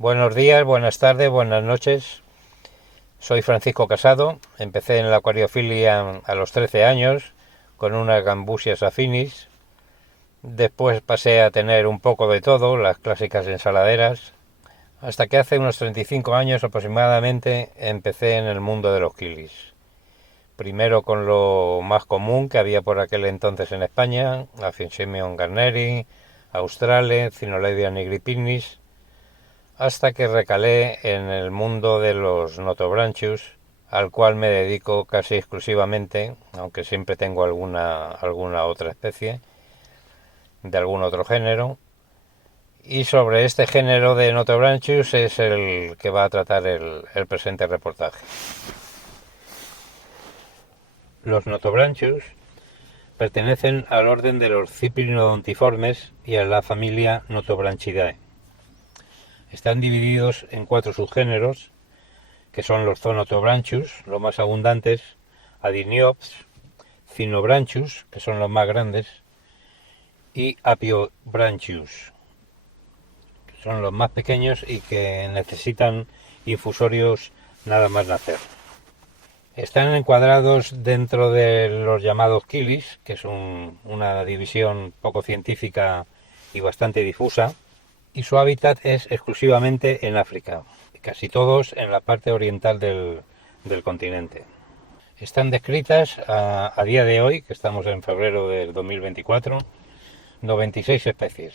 Buenos días, buenas tardes, buenas noches. Soy Francisco Casado. Empecé en la acuariofilia a los 13 años con unas Gambusias affinis. Después pasé a tener un poco de todo, las clásicas ensaladeras, hasta que hace unos 35 años aproximadamente empecé en el mundo de los Kilis. Primero con lo más común que había por aquel entonces en España, Aphyosemion garneri, Australe, Cinoledia nigripinis, hasta que recalé en el mundo de los Notobranchus, al cual me dedico casi exclusivamente, aunque siempre tengo alguna otra especie, de algún otro género. Y sobre este género de Notobranchus es el que va a tratar el presente reportaje. Los Notobranchus pertenecen al orden de los Cyprinodontiformes y a la familia Notobranchidae. Están divididos en 4 subgéneros, que son los Zonotobranchus, los más abundantes, Adyniops, Cynobranchus, que son los más grandes, y Apiobranchus, que son los más pequeños y que necesitan infusorios nada más nacer. Están encuadrados dentro de los llamados Kilis, que es una división poco científica y bastante difusa, y su hábitat es exclusivamente en África, casi todos en la parte oriental del continente. Están descritas a día de hoy, que estamos en febrero del 2024, 96 especies,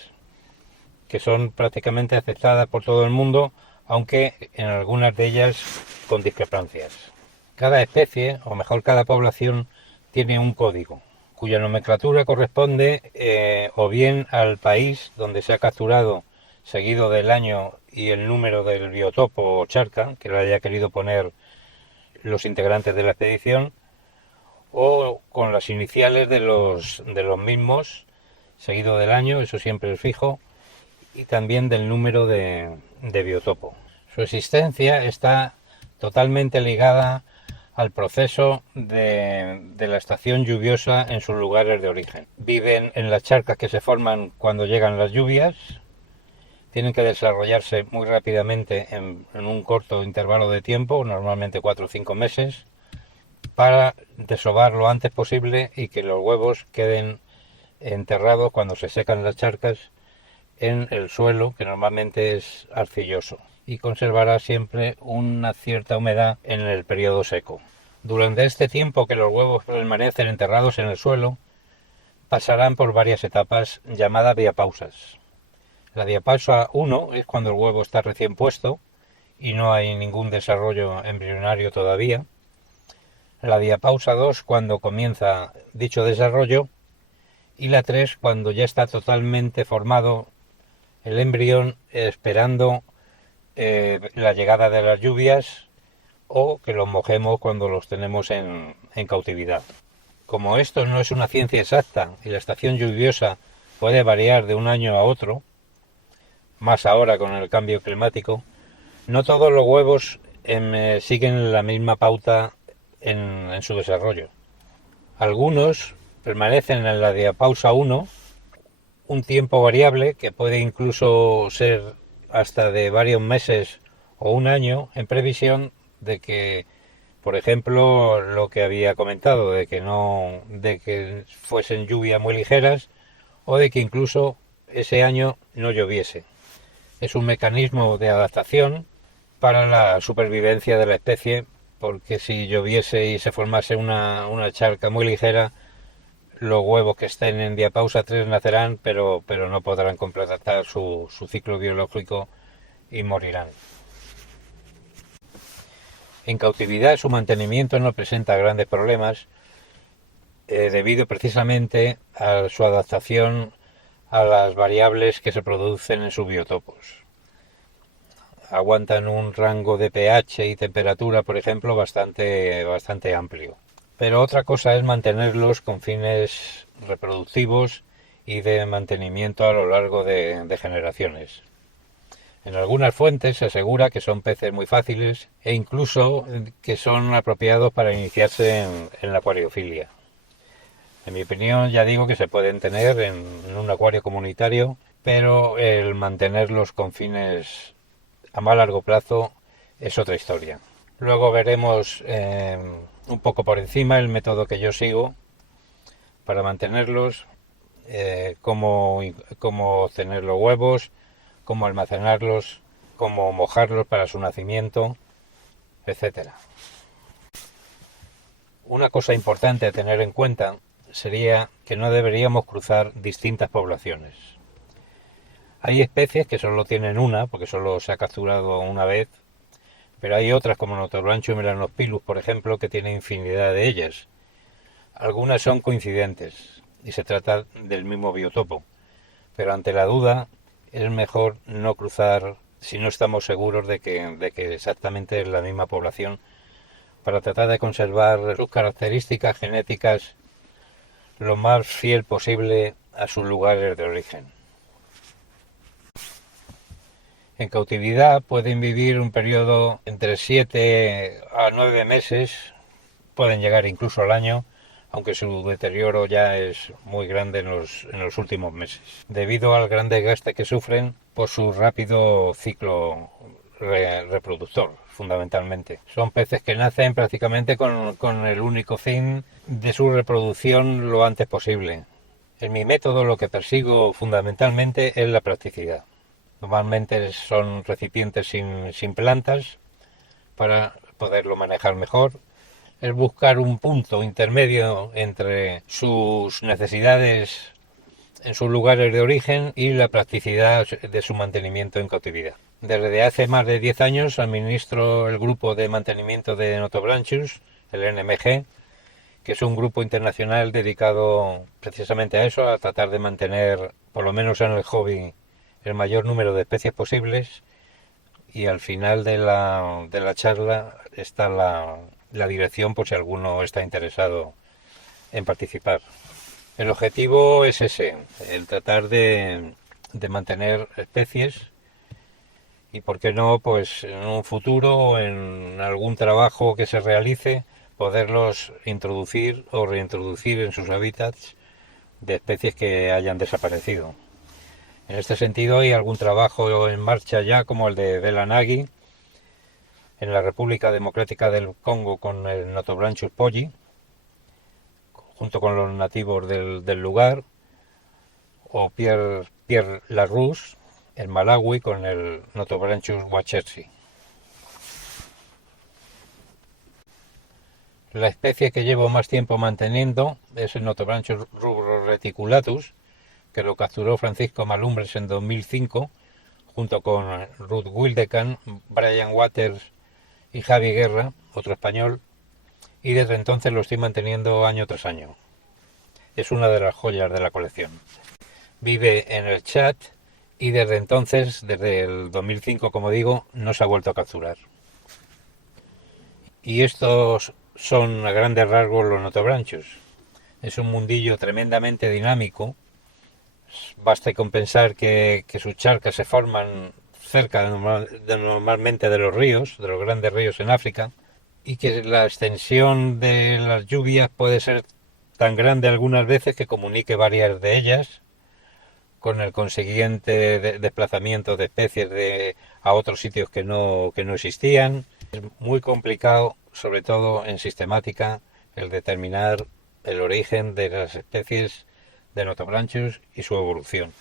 que son prácticamente aceptadas por todo el mundo, aunque en algunas de ellas con discrepancias. Cada especie, o mejor cada población, tiene un código, cuya nomenclatura corresponde o bien al país donde se ha capturado, seguido del año y el número del biotopo o charca que le haya querido poner los integrantes de la expedición, o con las iniciales de los mismos, seguido del año, eso siempre es fijo, y también del número de biotopo. Su existencia está totalmente ligada al proceso de la estación lluviosa en sus lugares de origen. Viven en las charcas que se forman cuando llegan las lluvias, tienen que desarrollarse muy rápidamente en un corto intervalo de tiempo, normalmente 4 o 5 meses, para desovar lo antes posible y que los huevos queden enterrados cuando se secan las charcas en el suelo, que normalmente es arcilloso, y conservará siempre una cierta humedad en el periodo seco. Durante este tiempo que los huevos permanecen enterrados en el suelo, pasarán por varias etapas llamadas diapausas. La diapausa 1 es cuando el huevo está recién puesto y no hay ningún desarrollo embrionario todavía. La diapausa 2 cuando comienza dicho desarrollo, y la 3 cuando ya está totalmente formado el embrión, esperando la llegada de las lluvias o que los mojemos cuando los tenemos en cautividad. Como esto no es una ciencia exacta y la estación lluviosa puede variar de un año a otro, más ahora con el cambio climático, no todos los huevos siguen la misma pauta en su desarrollo. Algunos permanecen en la diapausa 1 un tiempo variable, que puede incluso ser hasta de varios meses o un año, en previsión de que, por ejemplo, lo que había comentado, de que fuesen lluvias muy ligeras o de que incluso ese año no lloviese. Es un mecanismo de adaptación para la supervivencia de la especie, porque si lloviese y se formase una charca muy ligera, los huevos que estén en diapausa 3 nacerán, pero no podrán completar su ciclo biológico y morirán. En cautividad su mantenimiento no presenta grandes problemas, debido precisamente a su adaptación a las variables que se producen en sus biotopos. Aguantan un rango de pH y temperatura, por ejemplo, bastante amplio. Pero otra cosa es mantenerlos con fines reproductivos y de mantenimiento a lo largo de generaciones. En algunas fuentes se asegura que son peces muy fáciles e incluso que son apropiados para iniciarse en la acuariofilia. En mi opinión, ya digo que se pueden tener en un acuario comunitario, pero el mantenerlos con fines a más largo plazo es otra historia. Luego veremos un poco por encima el método que yo sigo para mantenerlos, cómo obtener los huevos, cómo almacenarlos, cómo mojarlos para su nacimiento, etcétera. Una cosa importante a tener en cuenta sería que no deberíamos cruzar distintas poblaciones. Hay especies que solo tienen una, porque solo se ha capturado una vez, pero hay otras como Notobranchus melanospilus, por ejemplo, que tienen infinidad de ellas. Algunas son coincidentes y se trata del mismo biotopo, pero ante la duda es mejor no cruzar si no estamos seguros de que exactamente es la misma población, para tratar de conservar sus características genéticas lo más fiel posible a sus lugares de origen. En cautividad pueden vivir un periodo entre 7 a 9 meses, pueden llegar incluso al año, aunque su deterioro ya es muy grande en los últimos meses, debido al gran desgaste que sufren por su rápido ciclo reproductor, fundamentalmente. Son peces que nacen prácticamente con el único fin de su reproducción lo antes posible. En mi método lo que persigo fundamentalmente es la practicidad. Normalmente son recipientes sin plantas para poderlo manejar mejor. Es buscar un punto intermedio entre sus necesidades en sus lugares de origen y la practicidad de su mantenimiento en cautividad. Desde hace más de 10 años administro el grupo de mantenimiento de Notobranchus, el NMG, que es un grupo internacional dedicado precisamente a eso, a tratar de mantener, por lo menos en el hobby, el mayor número de especies posibles, y al final de la charla está la dirección por si alguno está interesado en participar. El objetivo es ese, el tratar de mantener especies y, por qué no, pues en un futuro o en algún trabajo que se realice, poderlos introducir o reintroducir en sus hábitats de especies que hayan desaparecido. En este sentido hay algún trabajo en marcha ya, como el de Belanagi en la República Democrática del Congo con el Notobranchus polli, junto con los nativos del lugar, o Pierre Larousse en Malawi con el Notobranchus wachersi. La especie que llevo más tiempo manteniendo es el Notobranchus rubro reticulatus, que lo capturó Francisco Malumbres en 2005, junto con Ruth Wildecan, Brian Waters y Javi Guerra, otro español, y desde entonces lo estoy manteniendo año tras año. Es una de las joyas de la colección. Vive en el Chad y desde entonces, desde el 2005, como digo, no se ha vuelto a capturar. Y estos son a grandes rasgos los Notobranchus. Es un mundillo tremendamente dinámico. Basta con pensar que sus charcas se forman cerca normalmente de los ríos, de los grandes ríos en África, y que la extensión de las lluvias puede ser tan grande algunas veces que comunique varias de ellas, con el consiguiente desplazamiento de especies a otros sitios que no existían. Es muy complicado, sobre todo en sistemática, el determinar el origen de las especies de Notobranchus y su evolución.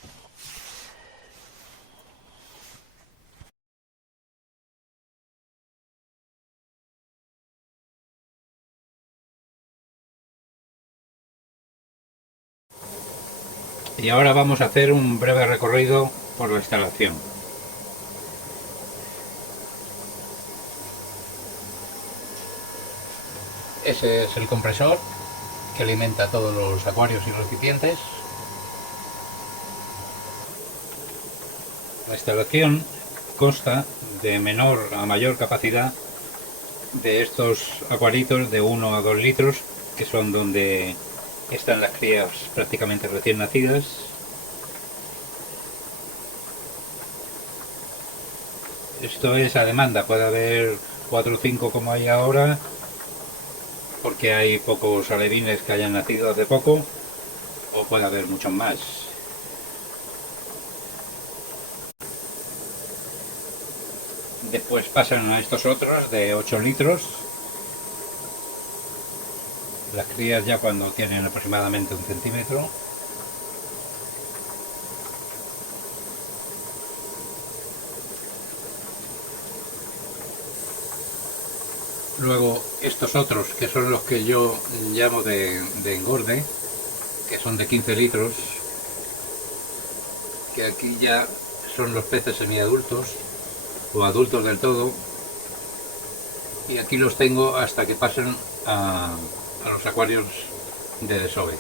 Y ahora vamos a hacer un breve recorrido por la instalación. Ese es el compresor que alimenta todos los acuarios y recipientes. La instalación consta de menor a mayor capacidad de estos acuaritos de 1 a 2 litros, que son donde están las crías prácticamente recién nacidas. Esto es a demanda, puede haber 4 o 5 como hay ahora, porque hay pocos alevines que hayan nacido hace poco, o puede haber muchos más. Después pasan a estos otros de 8 litros. Las crías ya cuando tienen aproximadamente 1 centímetro. Luego estos otros, que son los que yo llamo de engorde, que son de 15 litros, que aquí ya son los peces semiadultos o adultos del todo, y aquí los tengo hasta que pasen a los acuarios de desove.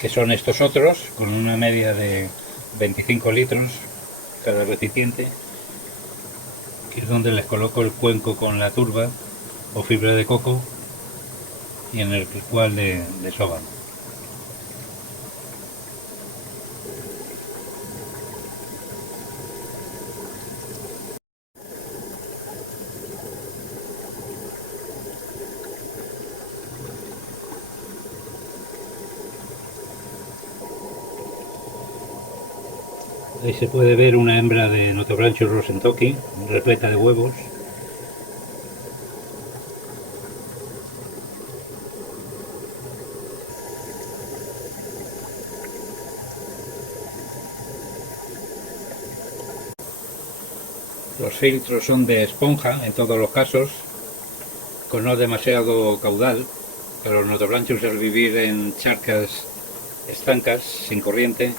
Que son estos otros, con una media de 25 litros cada recipiente, que es donde les coloco el cuenco con la turba o fibra de coco y en el cual desovan. Ahí se puede ver una hembra de Notobranchus rosentoki repleta de huevos. Los filtros son de esponja en todos los casos, con no demasiado caudal. A los Notobranchus, al vivir en charcas estancas, sin corriente,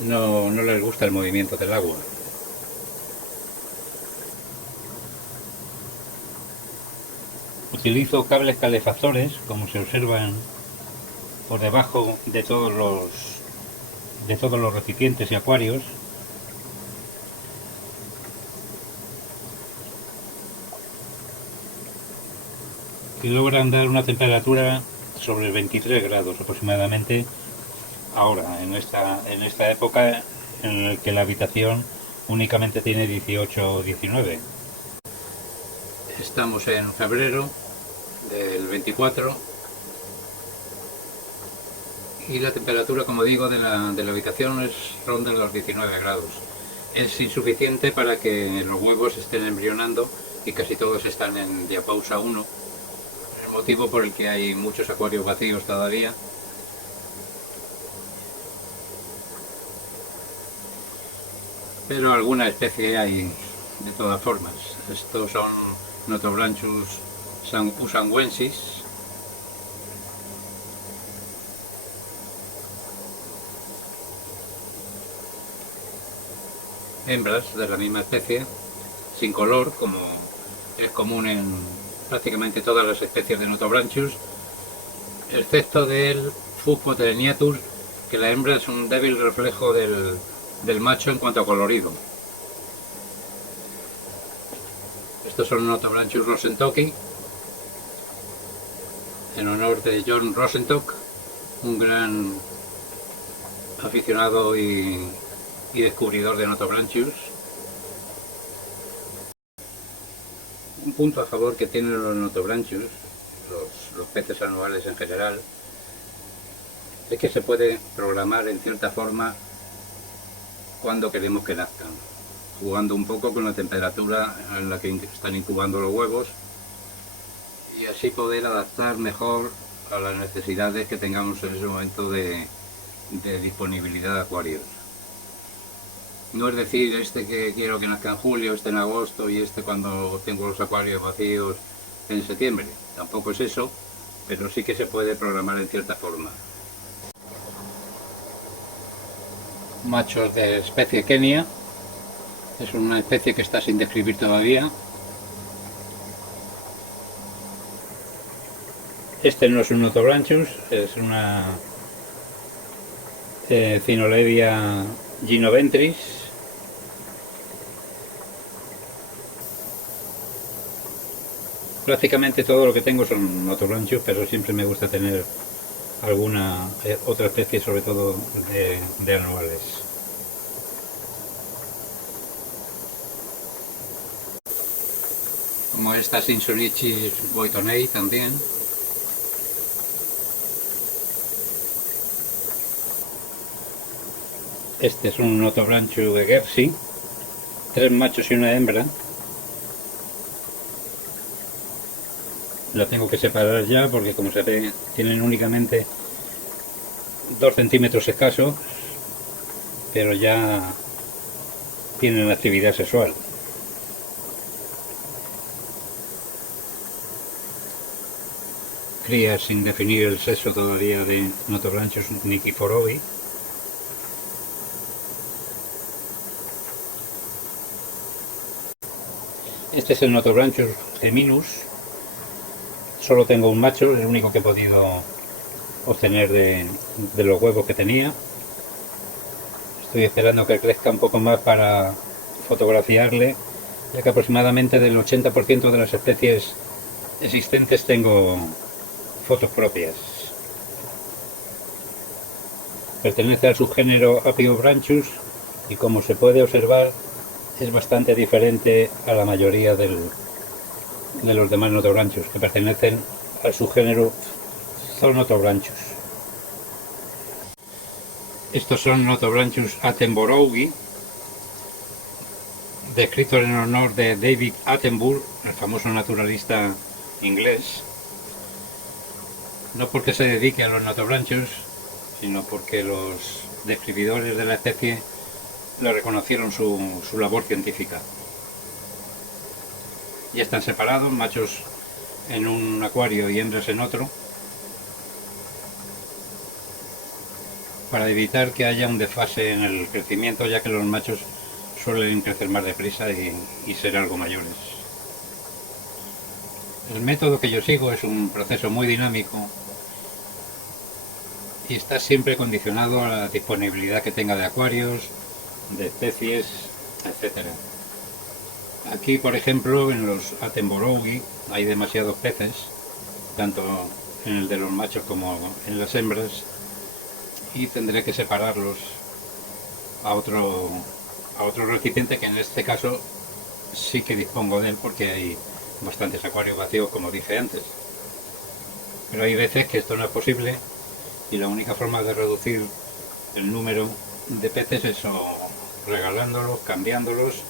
no les gusta el movimiento del agua. Utilizo cables calefactores, como se observan por debajo de todos los recipientes y acuarios. Que logran dar una temperatura sobre 23 grados aproximadamente ahora, en esta época en la que la habitación únicamente tiene 18 o 19. Estamos en febrero del 24 y la temperatura, como digo, de la habitación ronda los 19 grados. Es insuficiente para que los huevos estén embrionando y casi todos están en diapausa 1, el motivo por el que hay muchos acuarios vacíos todavía. Pero alguna especie hay de todas formas. Estos son Notobranchus usanguensis. Hembras de la misma especie, sin color, como es común en prácticamente todas las especies de Notobranchus, excepto del Fuchs que la hembra es un débil reflejo del macho en cuanto a colorido. Estos son Notobranchus rosentoki, en honor de John Rosentock, un gran aficionado y descubridor de Notobranchus. Un punto a favor que tienen los Notobranchus, los peces anuales en general, es que se puede programar en cierta forma cuando queremos que nazcan, jugando un poco con la temperatura en la que están incubando los huevos y así poder adaptar mejor a las necesidades que tengamos en ese momento de disponibilidad de acuarios. No es decir, este que quiero que nazca en julio, este en agosto y este cuando tengo los acuarios vacíos en septiembre. Tampoco es eso, pero sí que se puede programar en cierta forma. Machos de especie Kenia. Es una especie que está sin describir todavía. Este no es un Notobranchus, es una Cynoledia gynoventris. Prácticamente todo lo que tengo son Notobranchus, pero siempre me gusta tener alguna otra especie, sobre todo de anuales. Como esta Sinsonichis boytonei también. Este es un Notobrancho de Guernsey, 3 machos y una hembra. La tengo que separar ya porque, como se ve, tienen únicamente 2 centímetros escasos, pero ya tienen actividad sexual. Cría sin definir el sexo todavía de Notobranchus nikiforovi. Este es el Notobranchus geminus. Solo tengo un macho, el único que he podido obtener de los huevos que tenía. Estoy esperando que crezca un poco más para fotografiarle, ya que aproximadamente del 80% de las especies existentes tengo fotos propias. Pertenece al subgénero Apiobranchus y, como se puede observar, es bastante diferente a la mayoría de los demás Notobranchus, que pertenecen al subgénero Zoonotobranchus. Estos son Notobranchus attenborougi, descritos en honor de David Attenborough, el famoso naturalista inglés, no porque se dedique a los Notobranchus, sino porque los describidores de la especie le reconocieron su labor científica. Ya están separados, machos en un acuario y hembras en otro, para evitar que haya un desfase en el crecimiento, ya que los machos suelen crecer más deprisa y ser algo mayores. El método que yo sigo es un proceso muy dinámico y está siempre condicionado a la disponibilidad que tenga de acuarios, de especies, etc. Aquí, por ejemplo, en los Attenborougi hay demasiados peces, tanto en el de los machos como en las hembras, y tendré que separarlos a otro recipiente, que en este caso sí que dispongo de él porque hay bastantes acuarios vacíos, como dije antes. Pero hay veces que esto no es posible y la única forma de reducir el número de peces es regalándolos, cambiándolos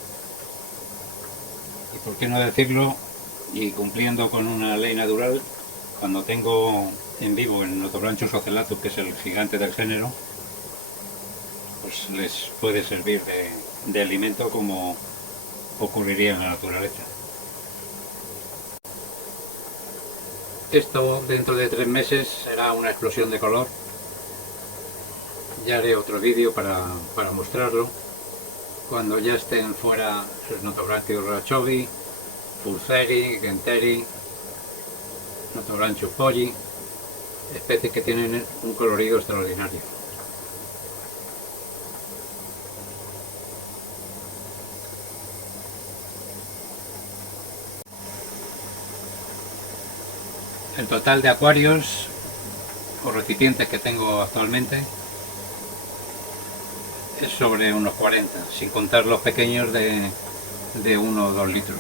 y, por qué no decirlo, y cumpliendo con una ley natural, cuando tengo en vivo el Notobranchus ocellatus, que es el gigante del género, pues les puede servir de alimento, como ocurriría en la naturaleza. Esto dentro de 3 meses será una explosión de color. Ya haré otro vídeo para mostrarlo, cuando ya estén fuera los Notobranchus rachovi, pulseri, genteri, Notobranchus polli, especies que tienen un colorido extraordinario. El total de acuarios o recipientes que tengo actualmente es sobre unos 40, sin contar los pequeños de 1 o 2 litros.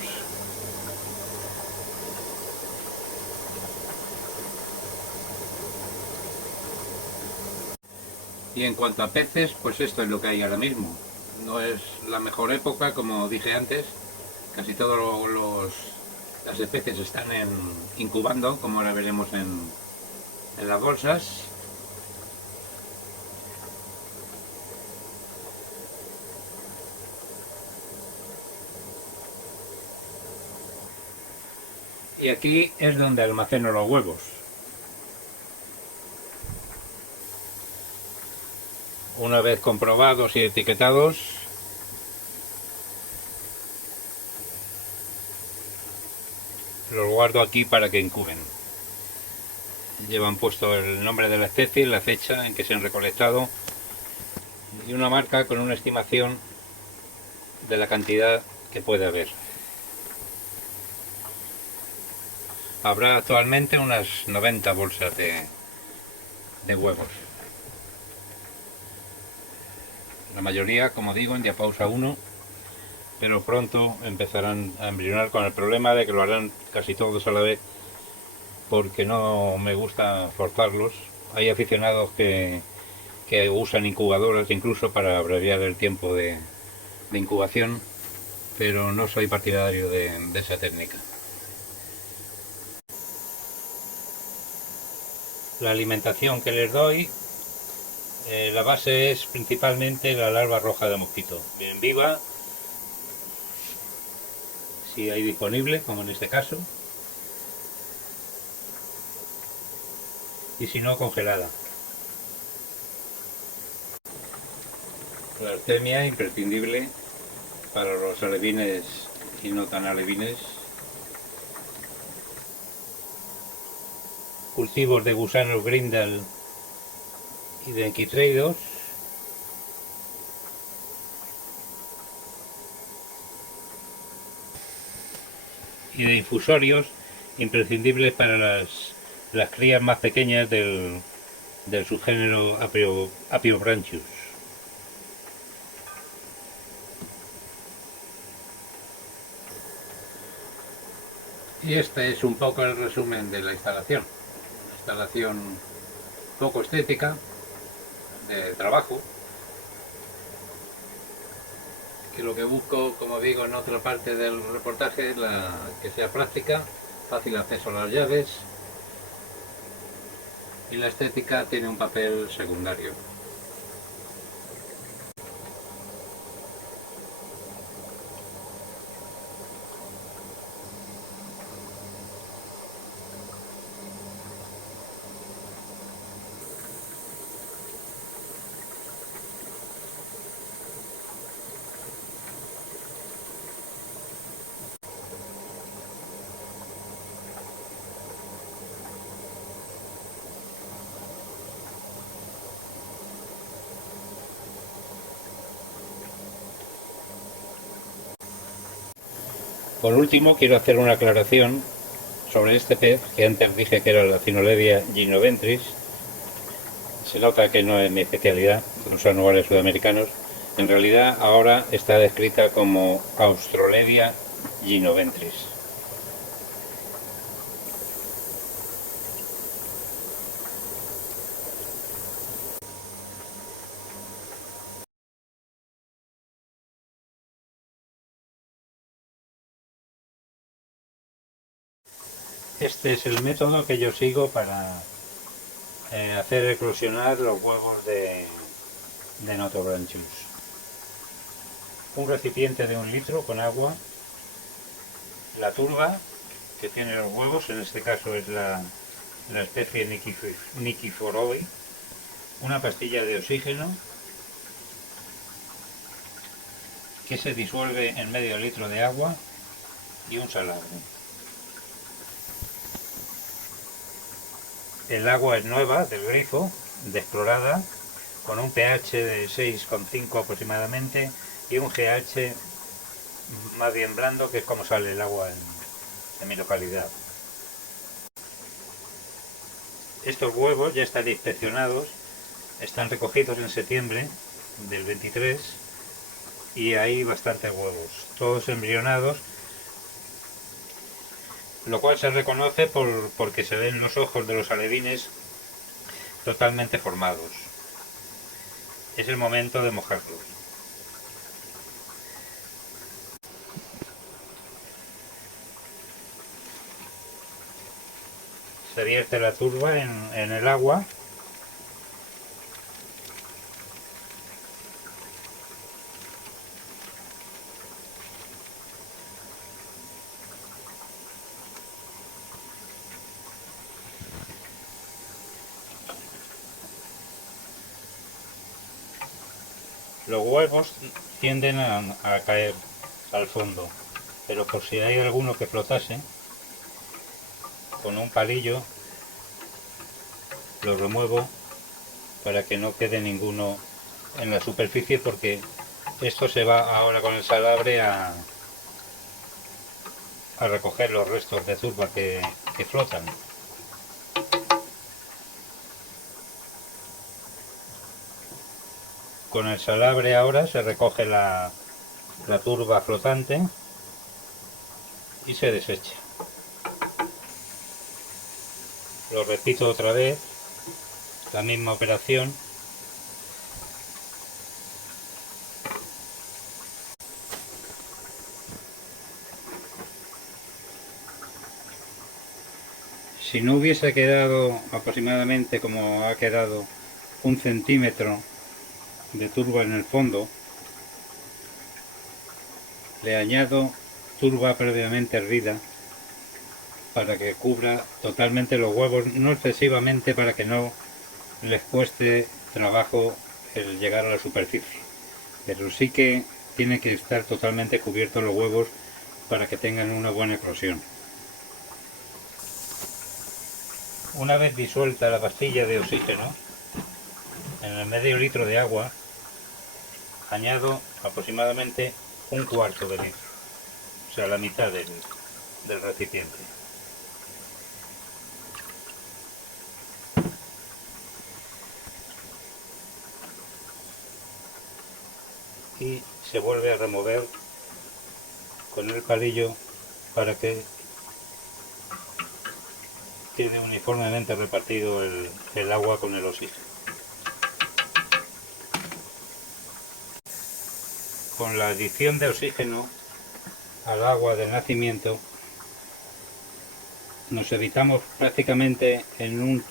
Y en cuanto a peces, pues esto es lo que hay ahora mismo. No es la mejor época, como dije antes, casi todas las especies están incubando, como ahora veremos en las bolsas. Y aquí es donde almaceno los huevos. Una vez comprobados y etiquetados, los guardo aquí para que incuben. Llevan puesto el nombre de la especie, la fecha en que se han recolectado y una marca con una estimación de la cantidad que puede haber. Habrá actualmente unas 90 bolsas de huevos. La mayoría, como digo, en diapausa 1, pero pronto empezarán a embrionar, con el problema de que lo harán casi todos a la vez, porque no me gusta forzarlos. Hay aficionados que que usan incubadoras incluso para abreviar el tiempo de incubación, pero no soy partidario de esa técnica. La alimentación que les doy, la base es principalmente la larva roja de mosquito, bien viva, si hay disponible, como en este caso, y si no, congelada. La artemia imprescindible para los alevines y no tan alevines. Cultivos de gusanos grindal y de enquitreidos. Y de infusorios imprescindibles para las crías más pequeñas del subgénero Apiobranchus. Y este es un poco el resumen de la instalación. Una instalación poco estética, de trabajo, que lo que busco, como digo en otra parte del reportaje, es que sea práctica, fácil acceso a las llaves, y la estética tiene un papel secundario. Por último, quiero hacer una aclaración sobre este pez, que antes dije que era la Cinoledia gynoventris. Se nota que no es mi especialidad, los anuales sudamericanos. En realidad ahora está descrita como Austroledia gynoventris. Este es el método que yo sigo para hacer eclosionar los huevos de Notobranchus. Un recipiente de 1 litro con agua, la turba que tiene los huevos, en este caso es la especie Nikiforoi, una pastilla de oxígeno que se disuelve en medio litro de agua y un salado. El agua es nueva, del grifo, desclorada, con un pH de 6,5 aproximadamente y un GH más bien blando, que es como sale el agua en mi localidad. Estos huevos ya están inspeccionados, están recogidos en septiembre del 23 y hay bastantes huevos, todos embrionados, lo cual se reconoce porque se ven los ojos de los alevines totalmente formados. Es el momento de mojarlos. Se vierte la turba en el agua. Los huevos tienden a caer al fondo, pero por si hay alguno que flotase, con un palillo lo remuevo para que no quede ninguno en la superficie, porque esto se va ahora con el salabre a recoger los restos de turba que flotan. Con el salabre ahora se recoge la turba flotante y se desecha. Lo repito otra vez, la misma operación, Si no hubiese quedado aproximadamente como ha quedado 1 centímetro de turba en el fondo, le añado turba previamente hervida para que cubra totalmente los huevos, no excesivamente para que no les cueste trabajo el llegar a la superficie, pero sí que tiene que estar totalmente cubiertos los huevos para que tengan una buena eclosión. Una vez disuelta la pastilla de oxígeno, en el medio litro de agua añado aproximadamente 1/4 de litro, o sea, la mitad del recipiente. Y se vuelve a remover con el palillo para que quede uniformemente repartido el agua con el oxígeno. Con la adición de oxígeno al agua del nacimiento nos evitamos prácticamente en un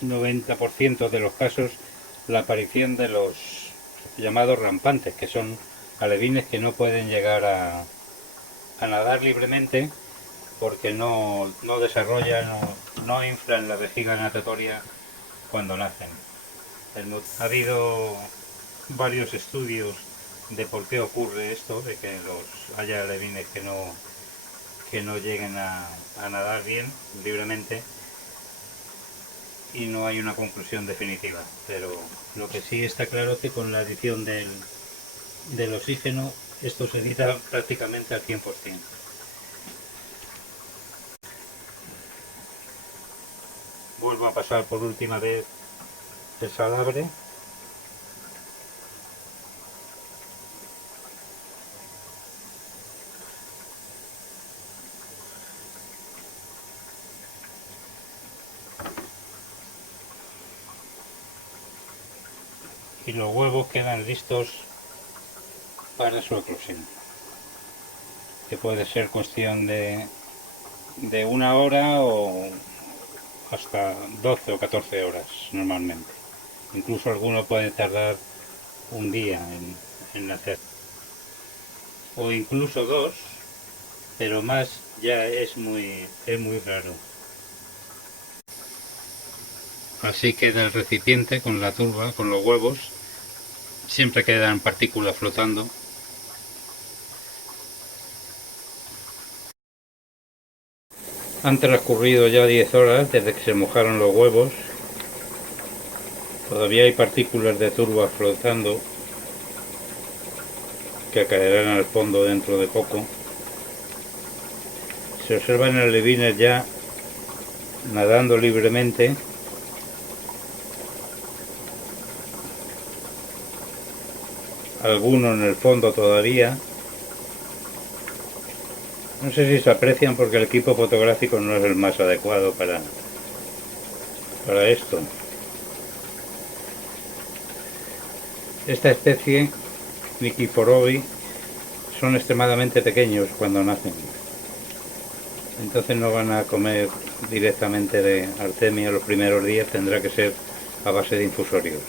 90% de los casos la aparición de los llamados rampantes, que son alevines que no pueden llegar a nadar libremente porque no desarrollan o no inflan la vejiga natatoria cuando nacen. Ha habido varios estudios de por qué ocurre esto, de que haya alevines que no lleguen a nadar bien, libremente, y no hay una conclusión definitiva, pero lo que sí está claro es que con la adición del oxígeno esto se evita prácticamente al 100%. Vuelvo a pasar por última vez el salabre. Y los huevos quedan listos para su eclosión, que puede ser cuestión de 1 hora o hasta 12 o 14 horas normalmente. Incluso algunos pueden tardar un día en nacer, o incluso 2, pero más ya es muy raro. Así queda el recipiente con la turba, con los huevos. Siempre quedan partículas flotando. Han transcurrido ya 10 horas desde que se mojaron los huevos. Todavía hay partículas de turba flotando que caerán al fondo dentro de poco. Se observan alevines ya nadando libremente. Algunos en el fondo todavía. No sé si se aprecian porque el equipo fotográfico no es el más adecuado para esto. Esta especie, Nikiforobi, son extremadamente pequeños cuando nacen. Entonces no van a comer directamente de artemia los primeros días, tendrá que ser a base de infusorios.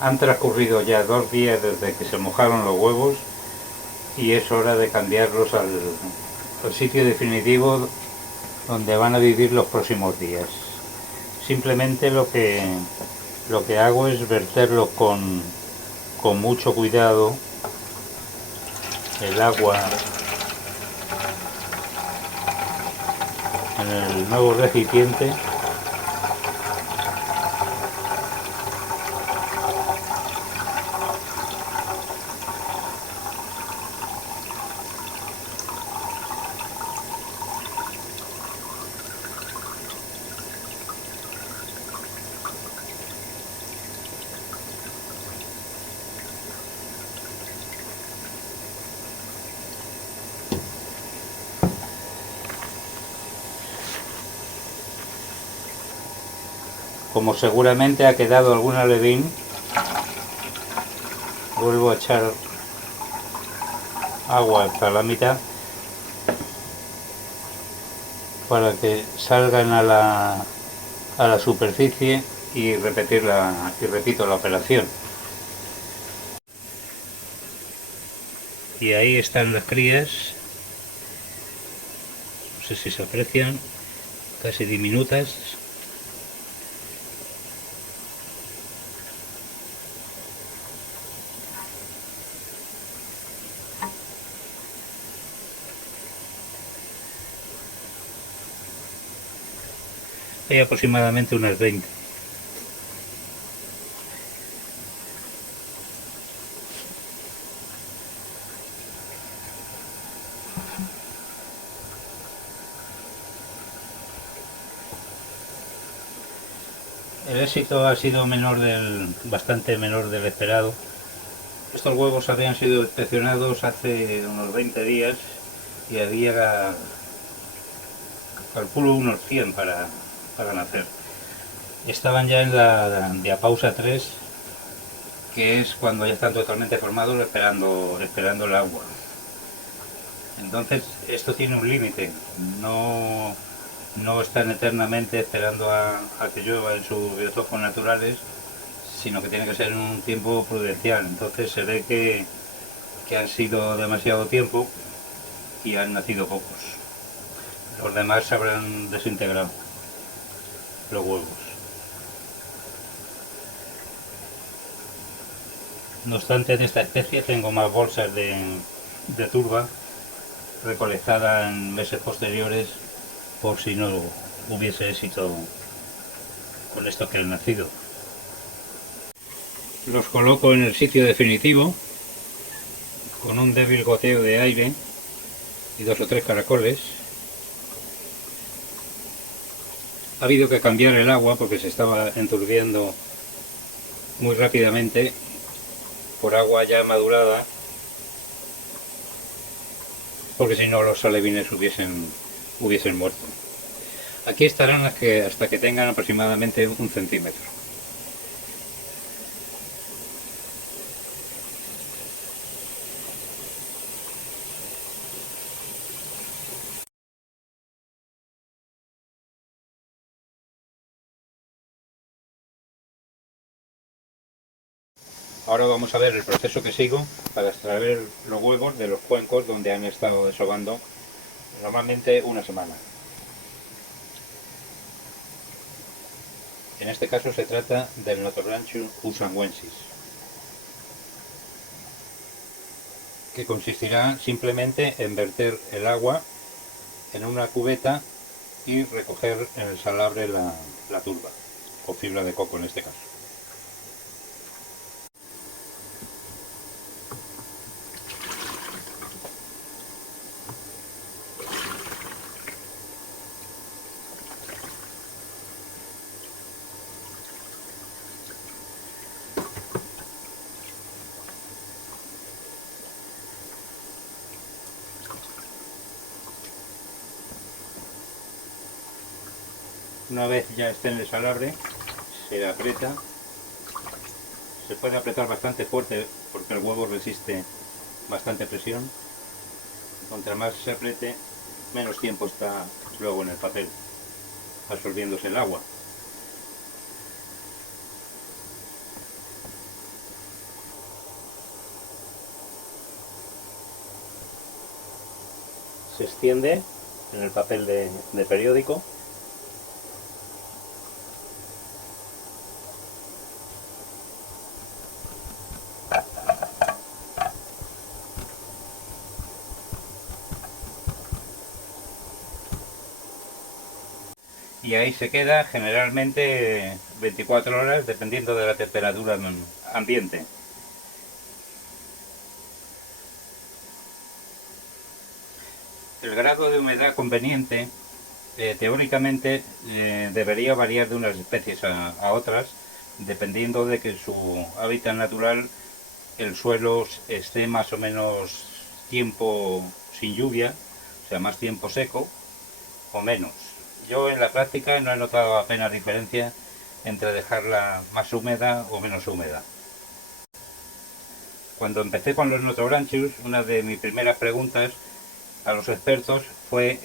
Han transcurrido ya 2 días desde que se mojaron los huevos y es hora de cambiarlos al sitio definitivo donde van a vivir los próximos días. Simplemente lo que hago es verterlo con mucho cuidado el agua en el nuevo recipiente. Como seguramente ha quedado algún alevín, vuelvo a echar agua hasta la mitad para que salgan a la superficie y repito la operación. Y ahí están las crías, no sé si se aprecian, casi diminutas. Hay aproximadamente unas 20. El éxito ha sido bastante menor del esperado. Estos huevos habían sido inspeccionados hace unos 20 días y había, calculo, unos 100 para nacer. Estaban ya en la diapausa 3, que es cuando ya están totalmente formados esperando el agua. Entonces esto tiene un límite, no están eternamente esperando a que llueva en sus biotopos naturales, sino que tiene que ser en un tiempo prudencial. Entonces se ve que han sido demasiado tiempo y han nacido pocos. Los demás se habrán desintegrado, los huevos. No obstante, en esta especie tengo más bolsas de turba recolectada en meses posteriores por si no hubiese éxito con esto que han nacido. Los coloco en el sitio definitivo con un débil goteo de aire y 2 o 3 caracoles. Ha habido que cambiar el agua porque se estaba enturbiando muy rápidamente por agua ya madurada, porque si no los alevines hubiesen muerto. Aquí estarán hasta que tengan aproximadamente 1 centímetro. Ahora vamos a ver el proceso que sigo para extraer los huevos de los cuencos donde han estado desovando normalmente una semana. En este caso se trata del Notobranchus usanguensis, que consistirá simplemente en verter el agua en una cubeta y recoger en el salabre la turba, o fibra de coco en este caso. Una vez ya esté en el salabre, se aprieta. Se puede apretar bastante fuerte porque el huevo resiste bastante presión. Contra más se apriete, menos tiempo está luego en el papel, absorbiéndose el agua. Se extiende en el papel de periódico. Y ahí se queda generalmente 24 horas dependiendo de la temperatura ambiente. El grado de humedad conveniente teóricamente debería variar de unas especies a otras dependiendo de que en su hábitat natural el suelo esté más o menos tiempo sin lluvia, o sea, más tiempo seco o menos. Yo en la práctica no he notado apenas diferencia entre dejarla más húmeda o menos húmeda. Cuando empecé con los Notobranchus, una de mis primeras preguntas a los expertos fue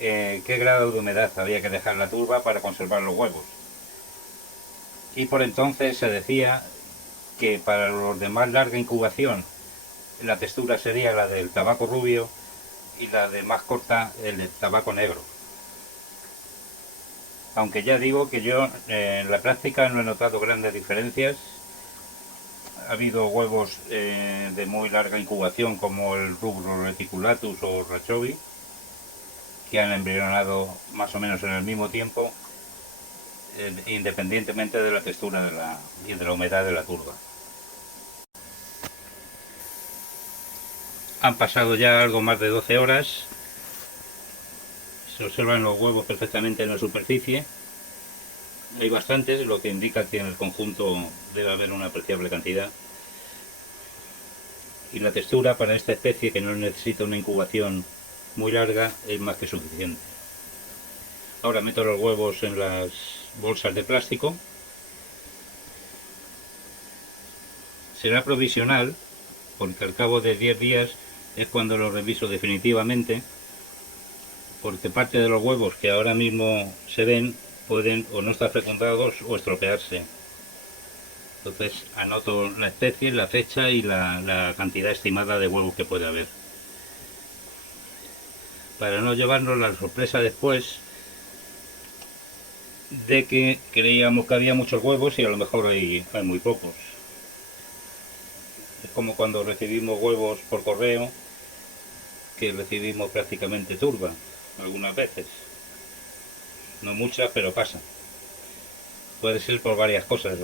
qué grado de humedad había que dejar la turba para conservar los huevos. Y por entonces se decía que para los de más larga incubación la textura sería la del tabaco rubio y la de más corta el de tabaco negro. Aunque ya digo que yo en la práctica no he notado grandes diferencias. Ha habido huevos de muy larga incubación como el Rubro reticulatus o Rachobi, que han embrionado más o menos en el mismo tiempo, independientemente de la textura y de la humedad de la turba. Han pasado ya algo más de 12 horas. Se observan los huevos perfectamente en la superficie. Hay bastantes, lo que indica que en el conjunto debe haber una apreciable cantidad. Y la textura para esta especie, que no necesita una incubación muy larga, es más que suficiente. Ahora meto los huevos en las bolsas de plástico. Será provisional, porque al cabo de 10 días es cuando los reviso definitivamente, porque parte de los huevos que ahora mismo se ven pueden o no estar fecundados o estropearse. Entonces anoto la especie, la fecha y la cantidad estimada de huevos que puede haber. Para no llevarnos la sorpresa después de que creíamos que había muchos huevos y a lo mejor hay muy pocos. Es como cuando recibimos huevos por correo, que recibimos prácticamente turba, algunas veces. No muchas, pero pasa. Puede ser por varias cosas,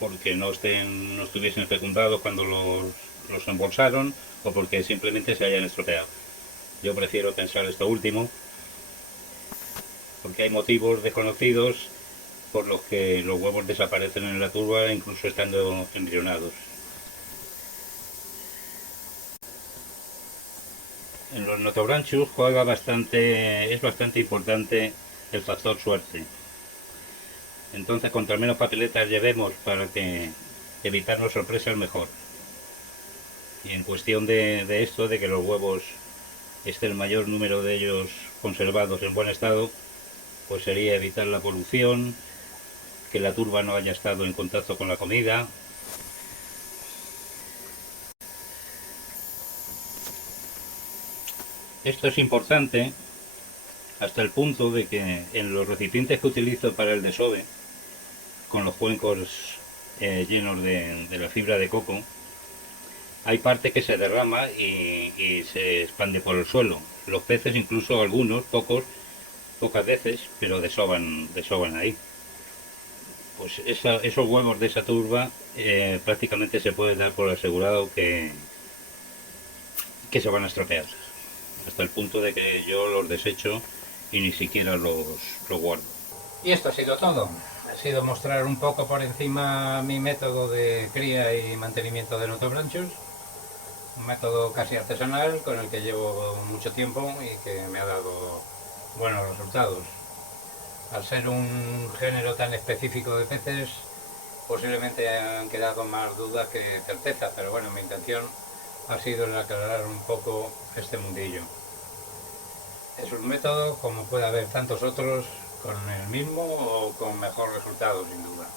porque no estuviesen fecundados cuando los embolsaron, o porque simplemente se hayan estropeado. Yo prefiero pensar esto último, porque hay motivos desconocidos por los que los huevos desaparecen en la turba, incluso estando embrionados. En los Notobranchus es bastante importante el factor suerte. Entonces, contra menos papeletas llevemos para que evitarnos sorpresas, mejor. Y en cuestión de esto, de que los huevos esté el mayor número de ellos conservados en buen estado, pues sería evitar la polución, que la turba no haya estado en contacto con la comida. Esto es importante hasta el punto de que en los recipientes que utilizo para el desove, con los cuencos llenos de la fibra de coco, hay parte que se derrama y se expande por el suelo. Los peces, incluso algunos, pocas veces, pero desovan ahí. Pues esos huevos de esa turba prácticamente se puede dar por asegurado que se van a estropear. Hasta el punto de que yo los desecho y ni siquiera los guardo. Y esto ha sido todo. Ha sido mostrar un poco por encima mi método de cría y mantenimiento de Notobranchus. Un método casi artesanal con el que llevo mucho tiempo y que me ha dado buenos resultados. Al ser un género tan específico de peces, posiblemente han quedado más dudas que certezas, pero bueno, mi intención ha sido el aclarar un poco este mundillo. Es un método como puede haber tantos otros con el mismo o con mejor resultado, sin duda.